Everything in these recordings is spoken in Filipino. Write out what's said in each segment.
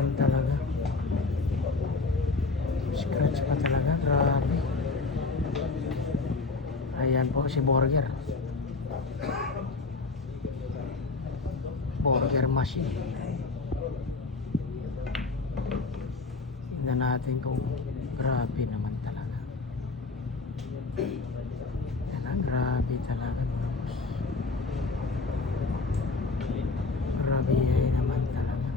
naman talaga. Scratch pa talaga, grabe. Ayan po si Burger. Burger machine. Tingnan natin kung grabe naman talaga. Yan, grabe talaga mga boss. Grabe naman talaga.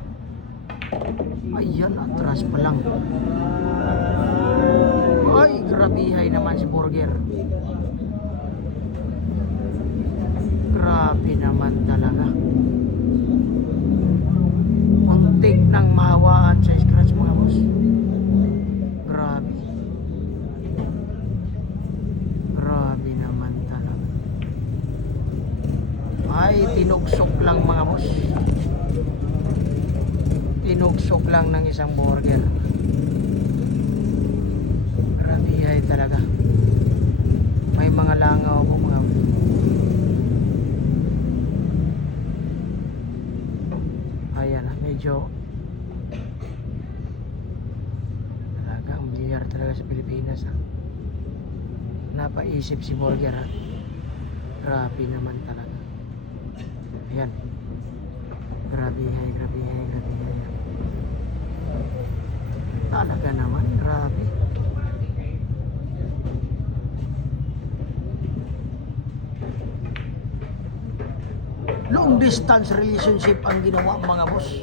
Ayan, atras pa lang. Ay, grabihay naman si Burger. Grabe naman talaga. Muntik nang mahawaan sa scratch mga boss. Grabe. Grabe naman talaga. Ay, tinugsok lang mga boss. Tinugsok lang ng isang Burger. Grabe talaga. May mga langaw po mga boss. Ayan, medyo talagang bilyar talaga sa Pilipinas. Napaisip si Burger. Grabe naman talaga. Ayan. Grabe. Talaga naman, grabe. Long distance relationship ang ginawa mga boss.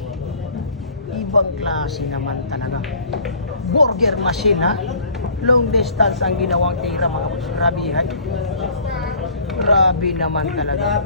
Ibang klase naman talaga. Burger machine ha. Long distance ang ginawang tira mga boss. Grabe naman talaga.